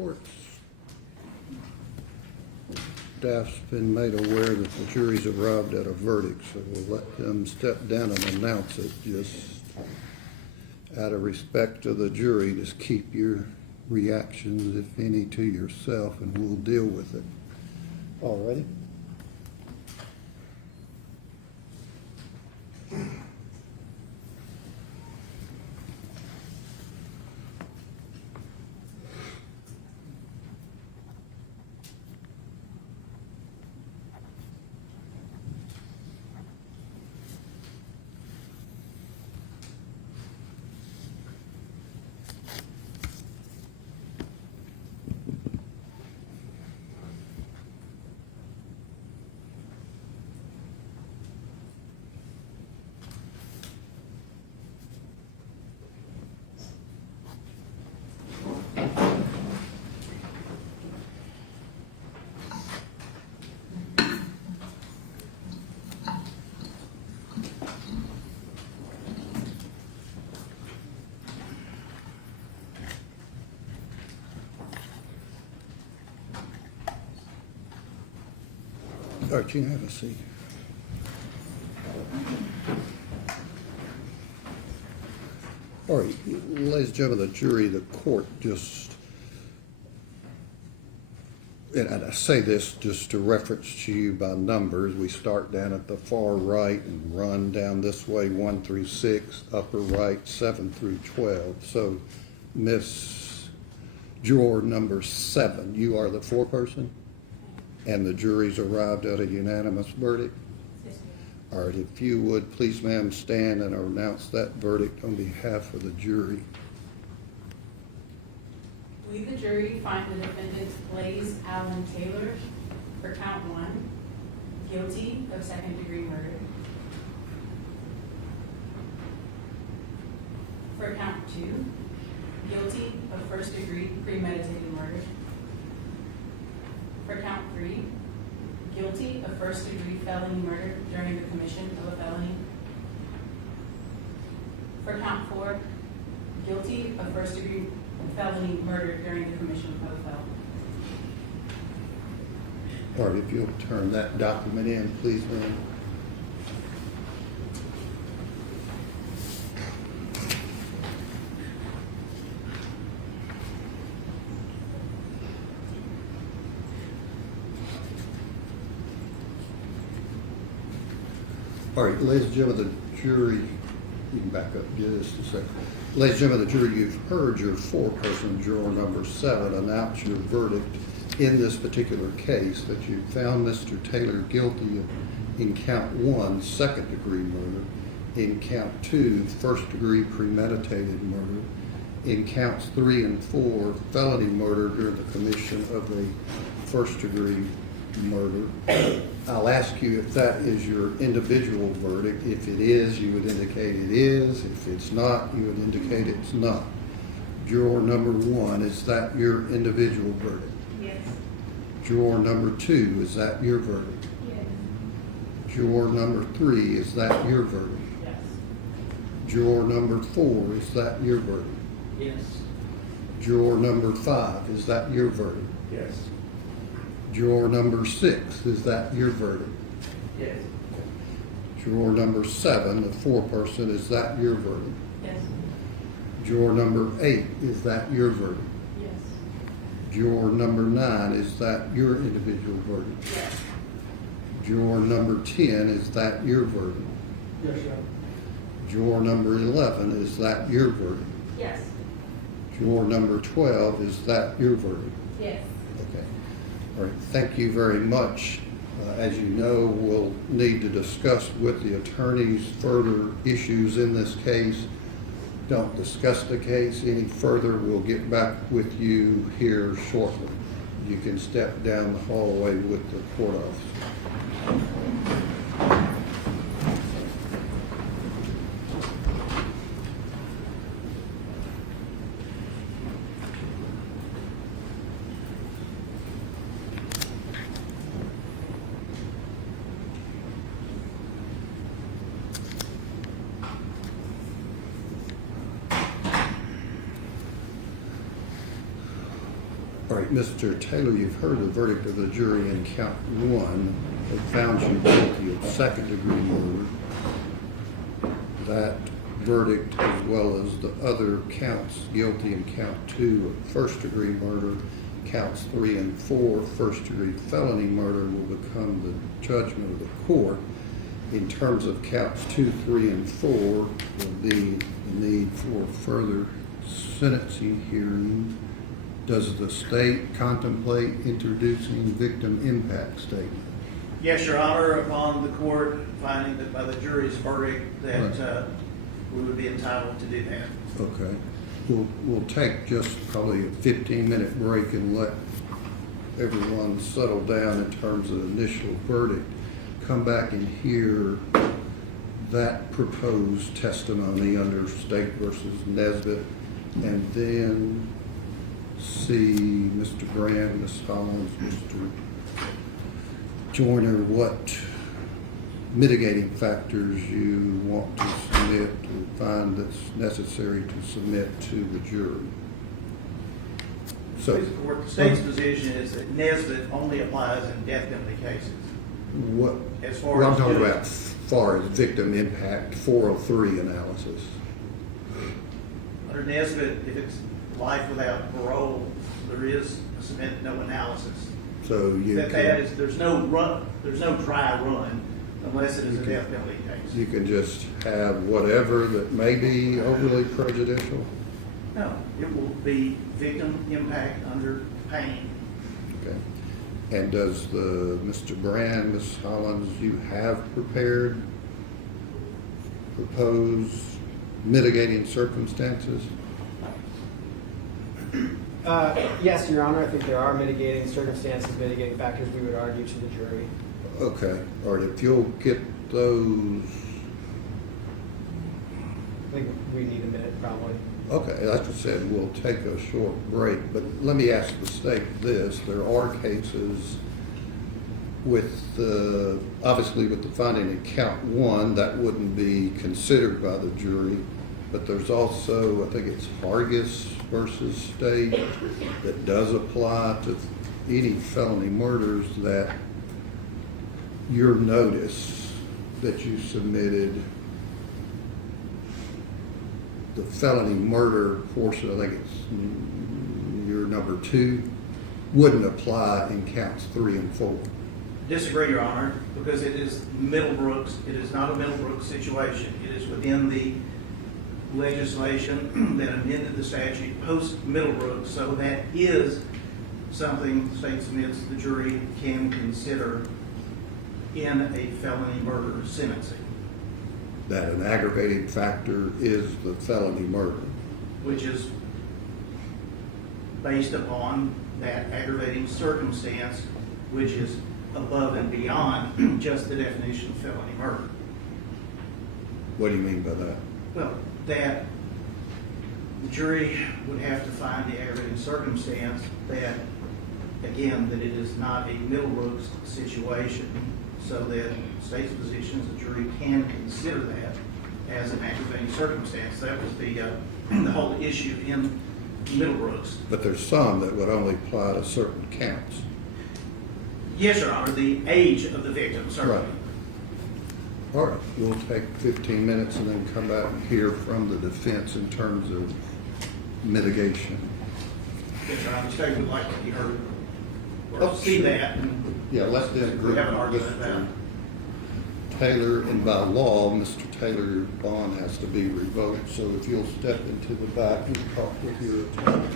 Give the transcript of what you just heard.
court staff's been made aware that the jury's arrived at a verdict, so we'll let them step down and announce it. Just out of respect to the jury, just keep your reactions, if any, to yourself, and we'll deal with it. All righty? All right, you can have a seat. All right, ladies and gentlemen of the jury, the court just, and I say this just to reference to you by numbers. We start down at the far right and run down this way, 1 through 6, upper right, 7 through 12. So, Miss Juror number 7, you are the foreperson? And the jury's arrived at a unanimous verdict? Yes, sir. All right, if you would, please, ma'am, stand and announce that verdict on behalf of the jury. We, the jury, find the defendant Bla1 Allen Taylor for count 1, guilty of second-degree murder. For count 2, guilty of first-degree premeditated murder. For count 3, guilty of first-degree felony murder during the commission of a felony. For count 4, guilty of first-degree felony murder during the commission of a felony. All right, if you'll turn that document in, please, ma'am. All right, ladies and gentlemen of the jury, you can back up just a second. Ladies and gentlemen of the jury, you've heard your foreperson, juror number 7, announce your verdict in this particular case, that you found Mr. Taylor guilty of, in count 1, second-degree murder, in count 2, first-degree premeditated murder, in counts 3 and 4, felony murder during the commission of a first-degree murder. I'll ask you if that is your individual verdict. If it is, you would indicate it is. If it's not, you would indicate it's not. Juror number 1, is that your individual verdict? Yes. Juror number 2, is that your verdict? Yes. Juror number 3, is that your verdict? Yes. Juror number 4, is that your verdict? Yes. Juror number 5, is that your verdict? Yes. Juror number 6, is that your verdict? Yes. Juror number 7, the foreperson, is that your verdict? Yes. Juror number 8, is that your verdict? Yes. Juror number 9, is that your individual verdict? Yes. Juror number 10, is that your verdict? Yes, sir. Juror number 11, is that your verdict? Yes. Juror number 12, is that your verdict? Yes. Okay. All right, thank you very much. As you know, we'll need to discuss with the attorneys further issues in this case. Don't discuss the case any further. We'll get back with you here shortly. You can step down the hallway with the court officer. All Mr. Taylor, you've heard the verdict of the jury in count one. They found you guilty of second-degree murder. That verdict, as well as the other counts, guilty in count two of first-degree murder, counts 3 and 4, first-degree felony murder, will become the judgment of the court. In terms of counts 2, 3, and 4, will be the need for further sentencing hearing. Does the state contemplate introducing victim impact statement? Yes, Your Honor, upon the court finding that by the jury's verdict that we would be entitled to do that. Okay. We'll take just probably a 15-minute break and let everyone settle down in terms of the initial verdict. Come back and hear that proposed testimony under State versus Nesbitt, and then see Mr. Brand, Ms. Hollins, Mr. Joyner, what mitigating factors you want to submit or find that's necessary to submit to the jury. So, The state's position is that Nesbitt only applies in death penalty cases. what, As far what I'm as talking doing- about as far as victim impact 403 analysis. Under Nesbitt, if it's life without parole, there is a submit no analysis. So you That can, is, there's no dry run unless it is a death penalty case. you can just have whatever that may be overly prejudicial. No, it will be victim impact under pain. Okay. And does Mr. Brand, Ms. Hollins, you have prepared proposed mitigating circumstances? Yes, Your Honor, I think there are mitigating circumstances, mitigating factors we would argue to the jury. Okay, all right, if you'll get those, I think we need a minute probably. okay, like I said, we'll take a short break, but let me ask the state this. There are cases with, obviously with the finding in count one, that wouldn't be considered by the jury, but there's also, I think it's Hargis versus State, that does apply to any felony murders, that your notice that you submitted, the felony murder portion, I think it's your number 2, wouldn't apply in counts 3 and 4. Disagree, Your Honor, because it is Middlebrooks. It is not a Middlebrooks situation. It is within the legislation that amended the statute post-Middlebrooks, so that is something the state submits the jury can consider in a felony murder sentencing, That an aggravating factor is the felony murder. which is based upon that aggravating circumstance, which is above and beyond just the definition of felony murder. What do you mean by that? Well, that the jury would have to find the aggravating circumstance that, again, that it is not a Middlebrooks situation, so that state's position is the jury can consider that as an aggravating circumstance. That was the whole issue in Middlebrooks. But there's some that would only apply to certain counts. Yes, Your Honor, the age of the victim, certainly. Right. All right, we'll take 15 minutes and then come back and hear from the defense in terms of mitigation. Yes, Your Honor, the state would like to be heard, or see that. And Yeah, let them. we have an argument about Mr. it. Taylor, and by law, Mr. Taylor's bond has to be revoked, so if you'll step into the back and talk with your attorney.